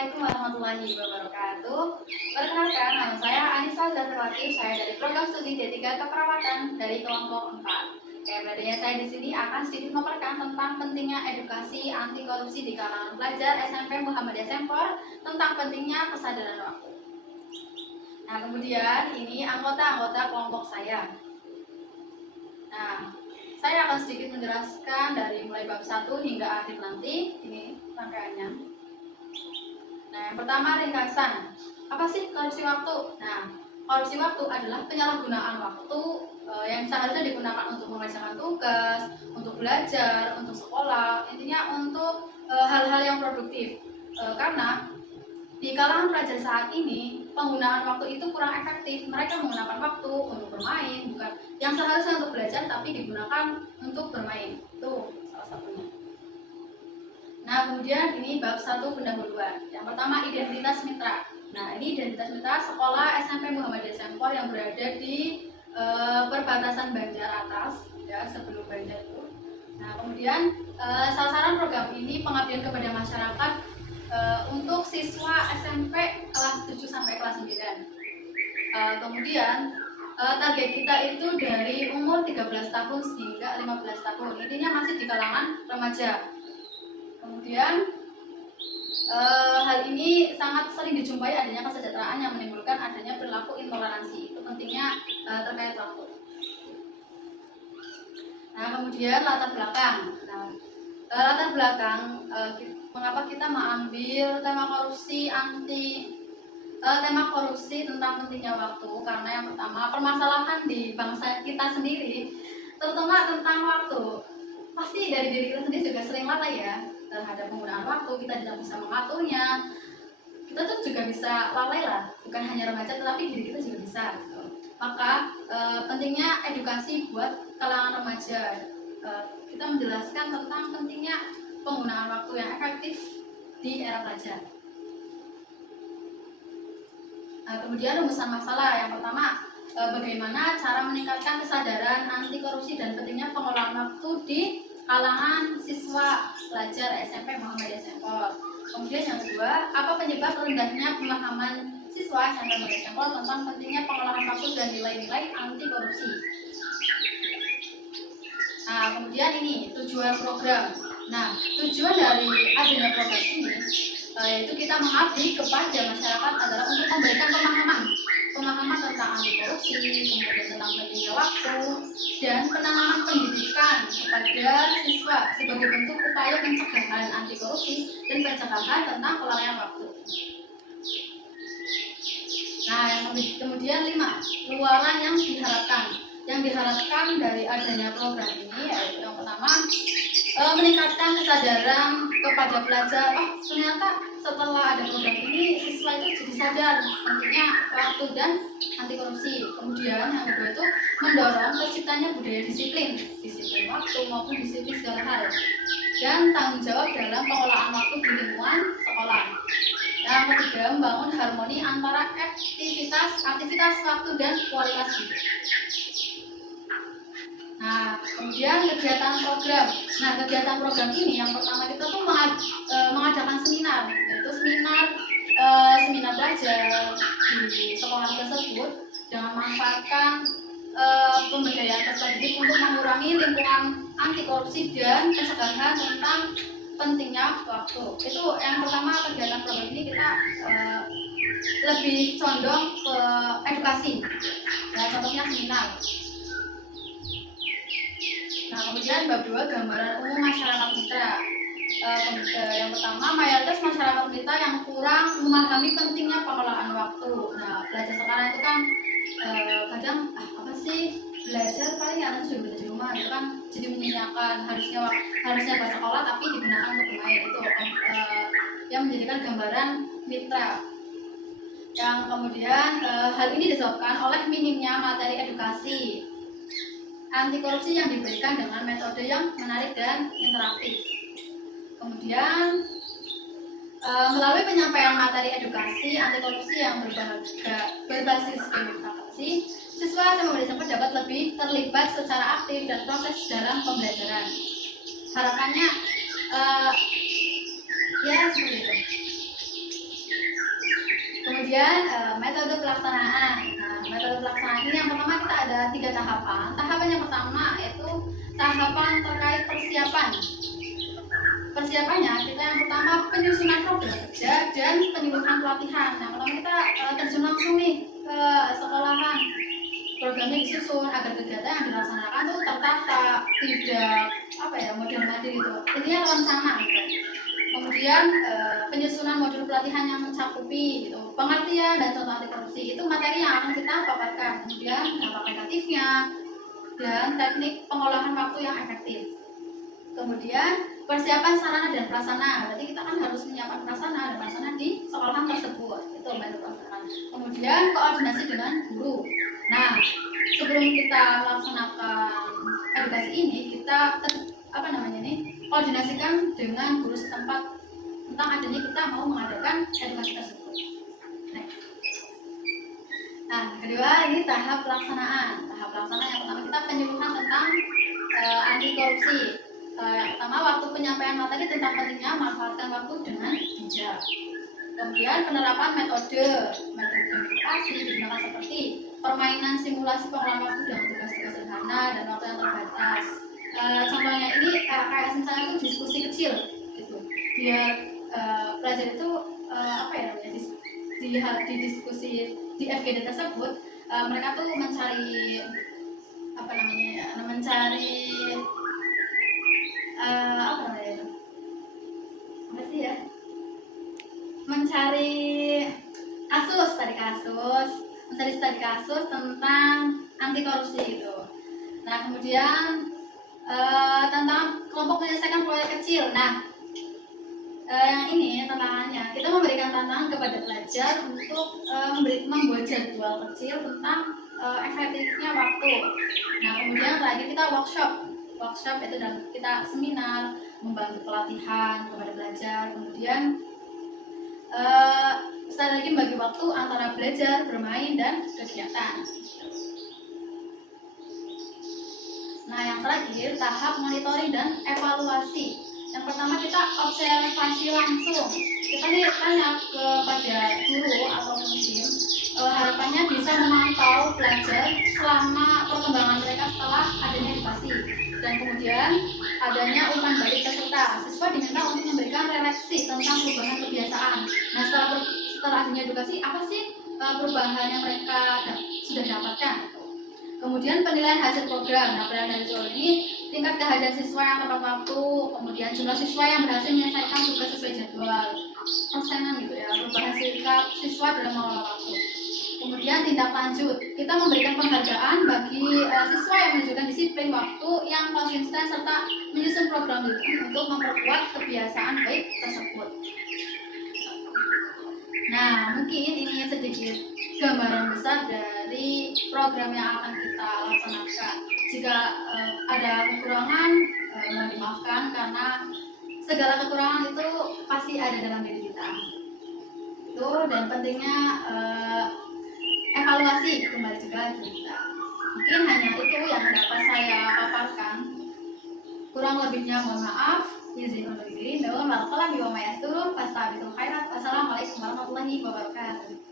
Assalamualaikum warahmatullahi wabarakatuh. Perkenalkan, nama saya Anissa Zahrwati. Saya dari program studi D3 Keperawatan dari kelompok 4. Berarti saya di sini akan sedikit memaparkan tentang pentingnya edukasi anti korupsi di kalangan pelajar SMP Muhammadiyah Sempor, tentang pentingnya kesadaran waktu. Nah, kemudian ini anggota-anggota kelompok saya. Nah, saya akan sedikit menjelaskan dari mulai bab 1 hingga akhir nanti. Ini rangkaiannya. Nah, yang pertama ringkasan. Apa sih korupsi waktu? Nah, korupsi waktu adalah penyalahgunaan waktu yang seharusnya digunakan untuk mengerjakan tugas, untuk belajar, untuk sekolah, intinya untuk hal-hal yang produktif. Karena di kalangan pelajar saat ini, penggunaan waktu itu kurang efektif. Mereka menggunakan waktu untuk bermain, bukan yang seharusnya untuk belajar, tapi digunakan untuk bermain. Itu salah satunya. Nah, kemudian ini bab 1 pendahuluan. Yang pertama, identitas mitra. Nah, ini identitas mitra sekolah SMP Muhammadiyah Sempor yang berada di perbatasan Banjar Atas, ya, sebelum Banjar itu. Nah, kemudian sasaran program ini pengabdian kepada masyarakat untuk siswa SMP kelas 7 sampai kelas 9. Kemudian target kita itu dari umur 13 tahun hingga 15 tahun. Intinya masih di kalangan remaja. Kemudian hal ini sangat sering dijumpai adanya kesejahteraan yang menimbulkan adanya perilaku intoleransi. Itu pentingnya terkait waktu. Nah, kemudian latar belakang. Nah, latar belakang mengapa kita mengambil tema korupsi tentang pentingnya waktu, karena yang pertama permasalahan di bangsa kita sendiri, terutama tentang waktu. Pasti dari diri kita sendiri juga sering lalai ya terhadap penggunaan waktu, kita tidak bisa mengaturnya. Kita tuh juga bisa lalai lah, bukan hanya remaja tetapi diri kita juga bisa gitu. Maka pentingnya edukasi buat kalangan remaja. Kita menjelaskan tentang pentingnya penggunaan waktu yang efektif di era pelajar. Kemudian rumusan masalah. Yang pertama, bagaimana cara meningkatkan kesadaran anti korupsi dan pentingnya pengelolaan waktu di kalangan siswa pelajar SMP Muhammadiyah Sempor. Kemudian yang kedua, apa penyebab rendahnya pemahaman siswa SMP Muhammadiyah Sempor tentang pentingnya pengelolaan waktu dan nilai-nilai anti korupsi. Nah, kemudian ini tujuan program. Nah, tujuan dari adanya program ini yaitu kita mengabdi kepada masyarakat adalah untuk memberikan pemahaman tentang anti korupsi, kemudian tentang pentingnya waktu, dan penanaman pendidikan kepada siswa sebagai bentuk upaya pencegahan anti korupsi dan pencegahan tentang kelalaian waktu. Nah, yang kemudian 5, luaran yang diharapkan. Yang diharapkan dari adanya program ini yaitu yang pertama, meningkatkan kesadaran kepada pelajar. Oh, ternyata setelah ada program ini siswa itu jadi sadar pentingnya waktu dan anti korupsi. Kemudian yang kedua itu mendorong terciptanya budaya disiplin waktu maupun disiplin segala hal, dan tanggung jawab dalam pengelolaan waktu di lingkungan sekolah. Yang ketiga, membangun harmoni antara aktivitas waktu dan kualitas hidup. Nah, kemudian kegiatan program. Nah, kegiatan program ini yang pertama kita tuh mengadakan seminar, yaitu seminar pelajar di sekolah tersebut dengan memanfaatkan pemberdayaan peserta didik untuk mengurangi lingkungan anti korupsi dan pencegahan tentang pentingnya waktu. Itu yang pertama, kegiatan program ini kita lebih condong ke edukasi. Nah, contohnya seminar. Nah, kemudian bab 2, gambaran umum masyarakat mitra. Yang pertama, mayoritas masyarakat mitra yang kurang memahami pentingnya pengelolaan waktu. Nah, belajar sekarang itu kan kadang apa sih belajar paling anak juga belajar di rumah itu kan jadi menyenangkan, harusnya ke sekolah tapi digunakan untuk bermain. Itu yang menjadikan gambaran mitra. Yang kemudian hal ini disebabkan oleh minimnya materi edukasi anti korupsi yang diberikan dengan metode yang menarik dan interaktif. Kemudian melalui penyampaian materi edukasi anti korupsi yang berbasis gamifikasi, siswa SMP Muhammadiyah Sempor dapat lebih terlibat secara aktif dan proses dalam pembelajaran. Harapannya ya seperti itu. Kemudian metode pelaksanaan. Nah, metode pelaksanaan ini yang pertama kita ada 3 tahapan. Tahapan yang pertama yaitu tahapan terkait persiapan. Persiapannya kita yang pertama penyusunan program kerja dan penyuluhan pelatihan. Nah, pertama kita terjun langsung nih ke sekolahan. Programnya disusun agar kegiatan yang dilaksanakan itu tertata, tidak model mandiri itu. Intinya rencana gitu. Kemudian penyusunan modul pelatihan yang mencakupi gitu, pengertian dan contoh anti korupsi itu materi yang akan kita paparkan. Kemudian dampak negatifnya dan teknik pengolahan waktu yang efektif. Kemudian persiapan sarana dan prasarana. Berarti kita kan harus menyiapkan prasarana dan prasarana di sekolahan tersebut. Itu metode pelaksanaan. Kemudian koordinasi dengan guru. Nah, sebelum kita melaksanakan edukasi ini, kita koordinasikan dengan guru setempat tentang adanya kita mau mengadakan edukasi tersebut. Nah, kedua ini tahap pelaksanaan. Tahap pelaksanaan yang pertama kita penyuluhan tentang anti korupsi. Yang pertama waktu penyampaian materi tentang pentingnya manfaatkan waktu dengan bijak. Kemudian penerapan metode edukasi digunakan seperti permainan simulasi pengolahan waktu dengan tugas-tugas sederhana dan waktu yang terbatas. Contohnya ini kayak misalnya itu diskusi kecil gitu. Biar pelajar itu di diskusi di FGD tersebut mereka tuh mencari mencari studi kasus tentang anti korupsi gitu. Nah, kemudian tentang kelompok menyelesaikan proyek kecil. Nah, yang ini tantangannya kita memberikan tantangan kepada pelajar untuk membuat jadwal kecil tentang efektifnya waktu. Nah, kemudian terakhir kita workshop itu dan kita seminar membantu pelatihan kepada pelajar. Kemudian sekali lagi bagi waktu antara belajar, bermain, dan kegiatan. Nah, yang terakhir tahap monitoring dan evaluasi. Yang pertama kita observasi langsung. Kita nih tanya kepada guru atau tim, harapannya bisa memantau pelajar selama perkembangan mereka setelah adanya edukasi. Dan kemudian adanya umpan balik peserta. Siswa diminta untuk memberikan refleksi tentang perubahan kebiasaan. Nah, setelah adanya edukasi, apa sih perubahan yang mereka sudah dapatkan? Kemudian penilaian hasil program. Nah, penilaian hasil ini tingkat kehadiran siswa yang tepat waktu, kemudian jumlah siswa yang berhasil menyelesaikan tugas sesuai jadwal, persenan gitu ya, perubahan sikap siswa dalam mengelola waktu. Kemudian tindak lanjut, kita memberikan penghargaan bagi siswa yang menunjukkan disiplin waktu yang konsisten serta menyusun program itu untuk memperkuat kebiasaan baik tersebut. Nah, mungkin ini sedikit gambaran besar dari program yang akan kita laksanakan. Jika ada kekurangan, mohon dimaafkan karena segala kekurangan itu pasti ada dalam diri kita. Itu dan pentingnya evaluasi kembali juga ke kita. Mungkin hanya itu yang dapat saya paparkan. Kurang lebihnya mohon maaf. Izin untuk diri. Wassalamualaikum warahmatullahi wabarakatuh.